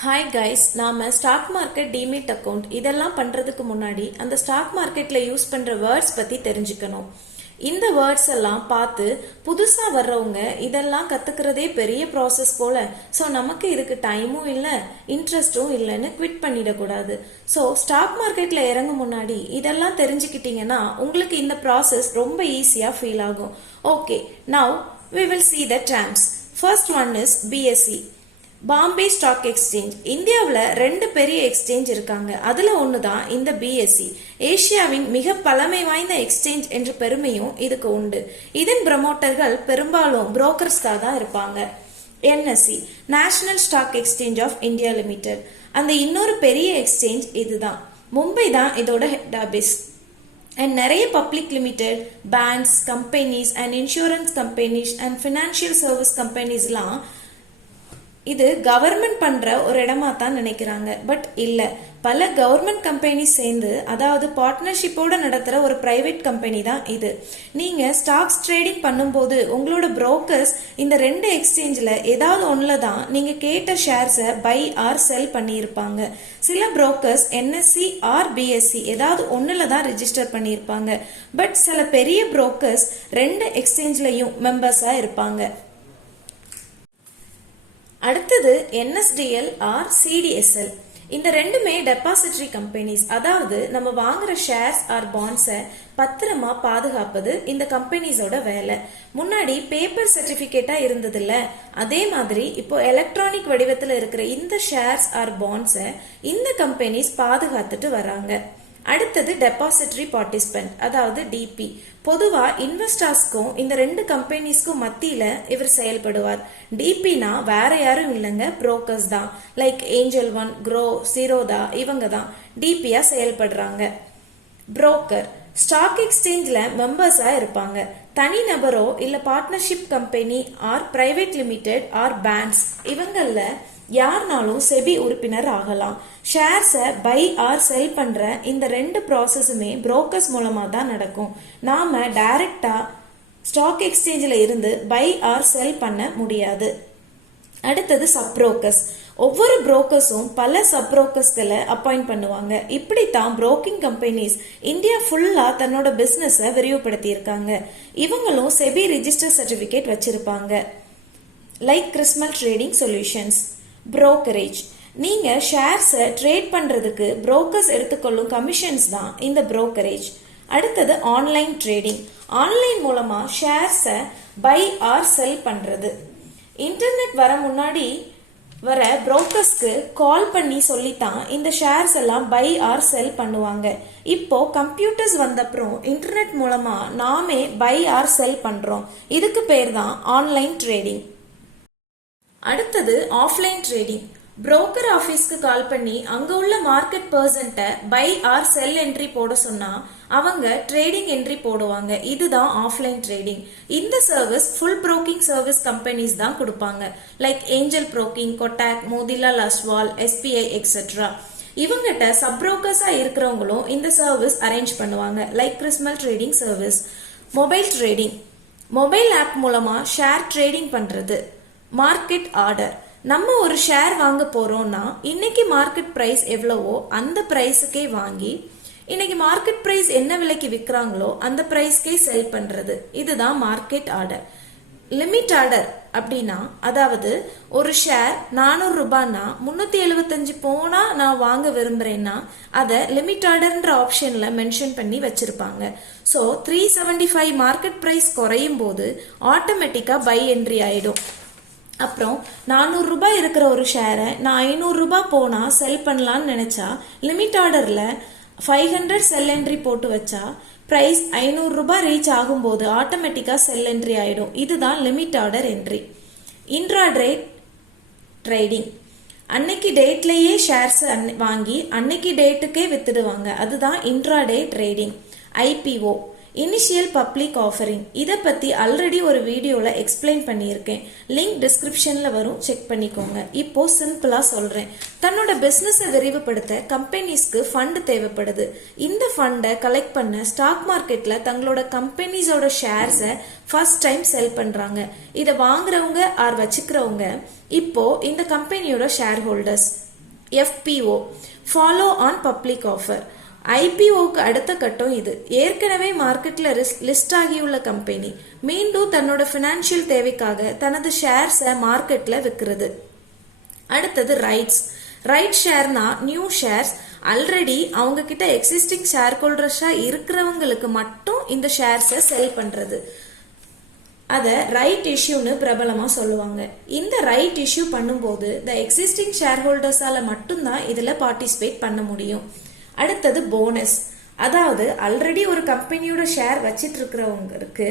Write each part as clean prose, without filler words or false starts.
Hi guys, நாம stock market demat account இதெல்லாம் பண்றதுக்கு முன்னாடி அந்த ஸ்டாக் மார்க்கெட்ல யூஸ் பண்ற வேர்ட்ஸ் பத்தி தெரிஞ்சுக்கணும். இந்த வேர்ட்ஸ் எல்லாம் பார்த்து புதுசா வர்றவங்க இதெல்லாம் கத்துக்கிறதே பெரிய ப்ராசஸ் போல. ஸோ நமக்கு இதுக்கு டைமும் இல்லை, இன்ட்ரெஸ்டும் இல்லைன்னு குவிட் பண்ணிடக்கூடாது. ஸோ ஸ்டாக் மார்க்கெட்ல இறங்கும் முன்னாடி இதெல்லாம் தெரிஞ்சுக்கிட்டீங்கன்னா உங்களுக்கு இந்த ப்ராசஸ் ரொம்ப ஈஸியா ஃபீல் ஆகும். Okay, now we will see the terms. First one is BSE. Bombay stock exchange. இந்தியாவில் 2 பெரிய எக்ஸ்சேஞ்ச் இருக்காங்க. அதுல ஒண்ணுதான் இந்த பிஎஸ்சி. ஏசியாவின் மிக பழமை வாய்ந்த எக்ஸ்சேஞ்ச் என்ற பெருமையும் இதுக்கு உண்டு. இதன் ப்ரமோட்டர்கள் பெரும்பாலும் புரோக்கர்ஸ்காக தான் இருப்பாங்க. NSC, national stock exchange of India limited. அந்த இன்னொரு பெரிய எக்ஸ்சேஞ்ச் இதுதான். மும்பை தான் இதோட ஹெட் ஆபீஸ். அண்ட் நிறைய public limited, banks, companies and insurance companies and financial service கம்பெனிஸ்லாம் இது கவர்மெண்ட் பண்ற ஒரு இடமா தான் நினைக்கிறாங்க. பட் இல்ல, பல கவர்மெண்ட் கம்பெனி சேர்ந்து, அதாவது பார்ட்னர்ஷிப்போட நடத்துற ஒரு பிரைவேட் கம்பெனி தான் இது. நீங்க ஸ்டாக்ஸ் ட்ரேடிங் பண்ணும்போது உங்களோட புரோக்கர்ஸ் இந்த 2 எக்ஸ்சேஞ்சில் ஏதாவது ஒன்றுல தான் நீங்க கேட்ட ஷேர்ஸை பை ஆர் செல் பண்ணியிருப்பாங்க. சில புரோக்கர்ஸ் என்எஸ்சி ஆர் பிஎஸ்சி ஏதாவது ஒன்றுல தான் ரெஜிஸ்டர் பண்ணியிருப்பாங்க. பட் சில பெரிய புரோக்கர்ஸ் 2 எக்ஸ்சேஞ்ச்லயும் மெம்பர்ஸா இருப்பாங்க. அடுத்தது என்எஸ்டிஎல் ஆர் சிடிஎஸ்எல். இந்த ரெண்டுமே டெபாசிட்டரி கம்பெனிஸ். அதாவது நம்ம வாங்குற ஷேர்ஸ் ஆர் பாண்ட்ஸை பத்திரமா பாதுகாப்பது இந்த கம்பெனிஸோட வேலை. முன்னாடி பேப்பர் சர்டிபிகேட்டா இருந்ததில்ல, அதே மாதிரி இப்போ எலக்ட்ரானிக் வடிவத்தில் இருக்கிற இந்த ஷேர்ஸ் ஆர் பாண்ட்ஸை இந்த கம்பெனிஸ் பாதுகாத்துட்டு வராங்க. அடுத்தது டெபாசிட்டரி பார்ட்டிசிபென்ட், அதாவது டிபி. பொதுவா இன்வெஸ்டர்ஸ்க்கும் இந்த 2 கம்பெனிஸ்க்கும் மத்தியில இவர் செயல்படுவார். டிபினா வேற யாரும் இல்லைங்க, புரோக்கர்ஸ் தான். லைக் ஏஞ்சல் ஒன், க்ரோ, சிரோதா இவங்க தான் டிபியா செயல்படுறாங்க. புரோக்கர் ஸ்டாக் எக்ஸ்சேஞ்ச்ல மெம்பர்ஸா இருப்பாங்க. தனி நபரோ இல்ல partnership company or private limited or banks இவங்கள யாருனாலும் செபி உறுப்பினர் ஆகலாம். ஷேர்ஸை பை ஆர் செல் பண்ற இந்த 2 ப்ராசஸுமே புரோக்கர்ஸ் மூலமா தான் நடக்கும். நாம டைரக்டா ஸ்டாக் எக்ஸ்சேஞ்சில் இருந்து பை ஆர் செல் பண்ண முடியாது. அடுத்தது சப் புரோக்கர்ஸ். ஒவ்வொரு புரோக்கர்ஸும் பல சப் புரோக்கர்ஸ்களை அப்பாயிண்ட் பண்ணுவாங்க. இப்படித்தான் புரோக்கிங் கம்பெனிஸ் இந்தியா ஃபுல்லா தன்னோட பிசினஸ் விரிவுபடுத்தி இருக்காங்க. இவங்களும் செபி ரிஜிஸ்டர் சர்டிபிகேட் வச்சிருப்பாங்க. லைக் கிரிஸ்மல் ட்ரேடிங் சொல்யூஷன்ஸ். புரோக்கரேஜ். நீங்க ஷேர்ஸை ட்ரேட் பண்றதுக்கு புரோக்கர்ஸ் எடுத்துக்கொள்ளும் கமிஷன்ஸ் தான் இந்த புரோக்கரேஜ். அடுத்தது ஆன்லைன் ட்ரேடிங். ஆன்லைன் மூலமா ஷேர்ஸை பை ஆர் செல் பண்றது. இன்டர்நெட் வர முன்னாடி வர புரோக்கர்ஸ்க்கு கால் பண்ணி சொல்லித்தான் இந்த ஷேர்ஸ் எல்லாம் பை ஆர் செல் பண்ணுவாங்க. இப்போ கம்ப்யூட்டர்ஸ் வந்தப்புறம் இன்டர்நெட் மூலமா நாமே பை ஆர் செல் பண்றோம். இதுக்கு பேர் தான் ஆன்லைன் ட்ரேடிங். அடுத்தது ஆஃப்லைன் ட்ரேடிங். புரோக்கர் ஆபீஸ்க்கு கால் பண்ணி அங்க உள்ள மார்க்கெட் பர்சன்ட்ட பை ஆர் செல் என்ட்ரி போட சொன்னா அவங்க ட்ரேடிங் என்ட்ரி போடுவாங்க. இதுதான் ஆஃப்லைன் ட்ரேடிங். இந்த service full broking service companies தான் கொடுப்பாங்க. Like Angel broking, Kotak, Motilal Oswal, SBI etcetera. இவங்கிட்ட சப் புரோக்கர்ஸா இருக்கிறவங்களும் இந்த சர்வீஸ் அரேஞ்ச் பண்ணுவாங்க. லைக் கிரிஸ்மல் trading service. Mobile trading. Mobile app மூலமா ஷேர் ட்ரேடிங் பண்றது. Market order. நம்ம ஒரு ஷேர் வாங்க போறோம்னா இன்னைக்கு மார்க்கெட் பிரைஸ் எவ்வளவோ அந்த பிரைஸுக்கே வாங்கி இன்னைக்கு மார்க்கெட் பிரைஸ் என்ன விலைக்கு விற்கிறாங்களோ அந்த பிரைஸ்க்கே செல் பண்றது. இதுதான் மார்க்கெட் ஆர்டர். லிமிட் ஆர்டர் அப்படின்னா, அதாவது ஒரு ஷேர் 400 ரூபாய்னா 375 போனா நான் வாங்க விரும்புறேன்னா அதை லிமிட் ஆர்டர்ன்ற ஆப்ஷன்ல மென்ஷன் பண்ணி வச்சிருப்பாங்க. ஸோ 375 மார்க்கெட் பிரைஸ் குறையும் போது ஆட்டோமேட்டிக்கா பை என்ட்ரி ஆயிடும். அப்புறம் 400 ரூபாய் இருக்கிற ஒரு ஷேரை நான் 500 ரூபாய் போனா செல் பண்ணலான்னு நினைச்சா லிமிட் ஆர்டர்ல 500 செல் என்ட்ரி போட்டு வச்சா பிரைஸ் 500 ரூபாய் ரீச் ஆகும்போது ஆட்டோமேட்டிக்கா செல் என்ட்ரி ஆயிடும். இதுதான் limit order entry. Intraday trading. அன்னைக்கு டேட்லயே ஷேர்ஸ் வாங்கி அன்னைக்கு டேட்டுக்கே வித்துடுவாங்க. அதுதான் intraday trading. IPO, initial public offering. இதை பத்தி ஆல்ரெடி ஒரு வீடியோல எக்ஸ்பிளைன் பண்ணியிருக்கேன். லிங்க் டிஸ்கிரிப்ஷன்ல வரும், செக் பண்ணிக்கோங்க. இப்போ சிம்பிளா சொல்றேன். தன்னோட பிசினஸை விரிவுபடுத்த கம்பெனிஸ்க்கு ஃபண்ட் தேவைப்படுது. இந்த ஃபண்டை கலெக்ட் பண்ண ஸ்டாக் மார்க்கெட்ல தங்களோட கம்பெனிஸோட ஷேர்ஸை ஃபர்ஸ்ட் டைம் செல் பண்றாங்க. இதை வாங்குறவங்க ஆர் வச்சுக்கிறவங்க இப்போ இந்த கம்பெனியோட share holders. FPO follow on public offer. ஐபிஓக்கு அடுத்த கட்டம் இது. ஏற்கனவே மார்க்கெட்ல லிஸ்ட் ஆகியுள்ள கம்பெனி மீண்டும் தன்னோட பினான்சியல் தேவைக்காக தனது ஷேர்ஸை மார்க்கெட்ல விற்கிறது. அடுத்தது ரைட்ஸ். ரைட் ஷேர்னா நியூ ஷேர்ஸ். ஆல்ரெடி அவங்க கிட்ட எக்ஸிஸ்டிங் ஷேர் ஹோல்டர்ஸா இருக்கிறவங்களுக்கு மட்டும் இந்த ஷேர்ஸை செல் பண்றது. அத ரைட் இஷ்யூன்னு பிரபலமா சொல்லுவாங்க. இந்த ரைட் இஷ்யூ பண்ணும்போது த எக்ஸிஸ்டிங் ஷேர் ஹோல்டர்ஸால மட்டும்தான் இதுல பார்ட்டிசிபேட் பண்ண முடியும். அடுத்தது போனஸ். அதாவது ஆல்ரெடி ஒரு கம்பெனியோட ஷேர் வச்சிட்டு இருக்கிறவங்களுக்கு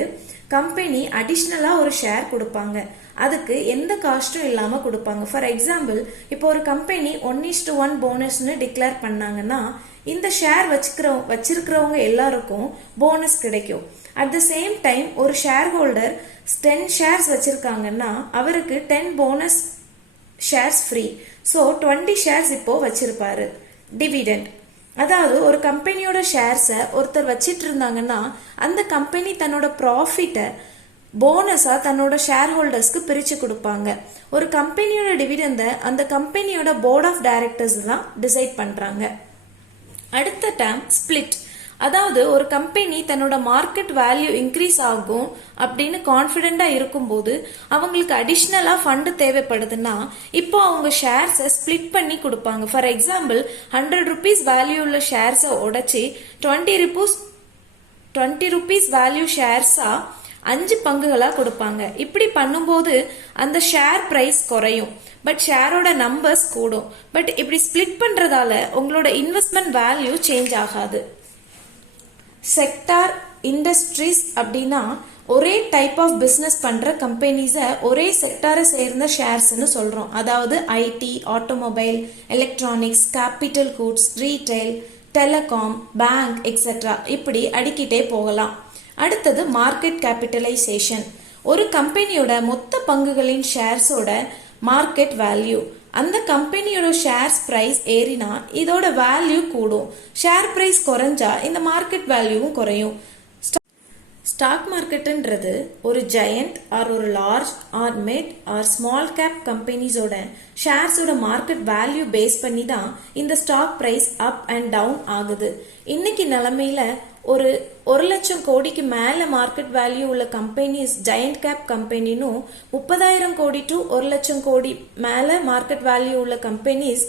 கம்பெனி அடிஷ்னலா ஒரு ஷேர் கொடுப்பாங்க. அதுக்கு எந்த காஸ்டும் இல்லாம கொடுப்பாங்க. ஃபார் எக்ஸாம்பிள், இப்போ ஒரு கம்பெனி 1:1 போனஸ்னு டிக்ளேர் பண்ணாங்கன்னா இந்த ஷேர் வச்சிருக்கிறவங்க எல்லாருக்கும் போனஸ் கிடைக்கும். அட் த சேம் டைம் ஒரு ஷேர் ஹோல்டர் 10 ஷேர்ஸ் வச்சிருக்காங்கன்னா அவருக்கு 10 bonus shares free. So 20 shares இப்போ வச்சிருப்பாரு. டிவிடெண்ட். அதாவது ஒரு கம்பெனியோட ஷேர்ஸை ஒருத்தர் வச்சிட்டு இருந்தாங்கன்னா அந்த கம்பெனி தன்னோட ப்ராஃபிட்டை போனஸா தன்னோட ஷேர் ஹோல்டர்ஸ்க்கு பிரிச்சு கொடுப்பாங்க. ஒரு கம்பெனியோட டிவிடெண்டை அந்த கம்பெனியோட போர்ட் ஆஃப் டைரக்டர்ஸ் தான் டிசைட் பண்றாங்க. அடுத்த டேர்ம் ஸ்பிளிட். அதாவது ஒரு கம்பெனி தன்னோட மார்க்கெட் வேல்யூ இன்க்ரீஸ் ஆகும் அப்படின்னு கான்ஃபிடென்டா இருக்கும்போது அவங்களுக்கு அடிஷ்னலா ஃபண்ட் தேவைப்படுதுன்னா இப்போ அவங்க ஷேர்ஸை ஸ்பிளிட் பண்ணி கொடுப்பாங்க. ஃபார் எக்ஸாம்பிள், 100 rupees வேல்யூ உள்ள ஷேர்ஸை உடைச்சி 20 rupees வேல்யூ ஷேர்ஸா 5 பங்குகளா கொடுப்பாங்க. இப்படி பண்ணும்போது அந்த ஷேர் பிரைஸ் குறையும், பட் ஷேரோட நம்பர்ஸ் கூடும். பட் இப்படி ஸ்பிளிட் பண்றதால உங்களோட இன்வெஸ்ட்மெண்ட் வேல்யூ சேஞ்ச் ஆகாது. செக்டார் இண்டஸ்ட்ரீஸ் அப்படின்னா ஒரே டைப் ஆஃப் பிசினஸ் பண்ற கம்பெனிஸை ஒரே செக்டாரை சேர்ந்த ஷேர்ஸ்னு சொல்றோம். அதாவது IT, automobile, electronics, capital goods, retail, telecom, bank et cetera இப்படி அடிக்கிட்டே போகலாம். அடுத்தது மார்க்கெட் கேபிட்டலைசேஷன். ஒரு கம்பெனியோட மொத்த பங்குகளின் ஷேர்ஸோட மார்க்கெட் வேல்யூ. அந்த கம்பெனியோட ஷேர்ஸ் பிரைஸ் ஏறினா இதோட வேல்யூ கூடும். ஷேர் பிரைஸ் குறைஞ்சா இந்த மார்க்கெட் வேல்யூவும் குறையும். ஸ்டாக் மார்க்கெட்ன்றது ஒரு ஜெயண்ட் ஆர் ஒரு large or mid or small cap கம்பெனிஸோட ஷேர்ஸோட மார்க்கெட் வேல்யூ பேஸ் பண்ணி தான் இந்த stock price up and down ஆகுது. இன்னைக்கு நிலைமையில ஒரு 1,00,000 கோடிக்கு மேல மார்க்கெட் வேல்யூ உள்ள கம்பெனிஸ் ஜெயண்ட் கேப் கம்பெனினும் 30,000 கோடி டு 1,00,000 கோடி மேல மார்க்கெட் வேல்யூ உள்ள கம்பெனிஸ்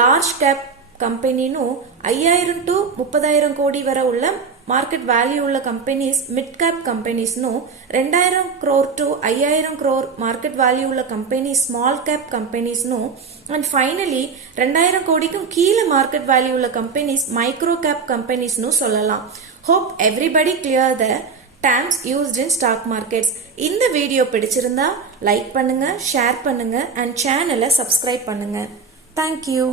லார்ஜ் கேப் கம்பெனினும் 5,000 டு 30,000 கோடி வரை உள்ள மார்க்கெட் வேல்யூ உள்ள கம்பெனிஸ் மிட் கேப் கம்பெனிஸ்னும் 2,000 crore to 5,000 crore market value உள்ள கம்பெனிஸ் ஸ்மால் கேப் கம்பெனிஸ்னும் அண்ட் ஃபைனலி 2,000 கோடிக்கும் கீழே மார்க்கெட் வேல்யூ உள்ள கம்பெனிஸ் மைக்ரோ கேப் கம்பெனிஸ்னு சொல்லலாம். Hope everybody clear the terms used in stock markets. இந்த வீடியோ பிடிச்சிருந்தா லைக் பண்ணுங்க, ஷேர் பண்ணுங்க and சேனலை சப்ஸ்கிரைப் பண்ணுங்க. Thank you.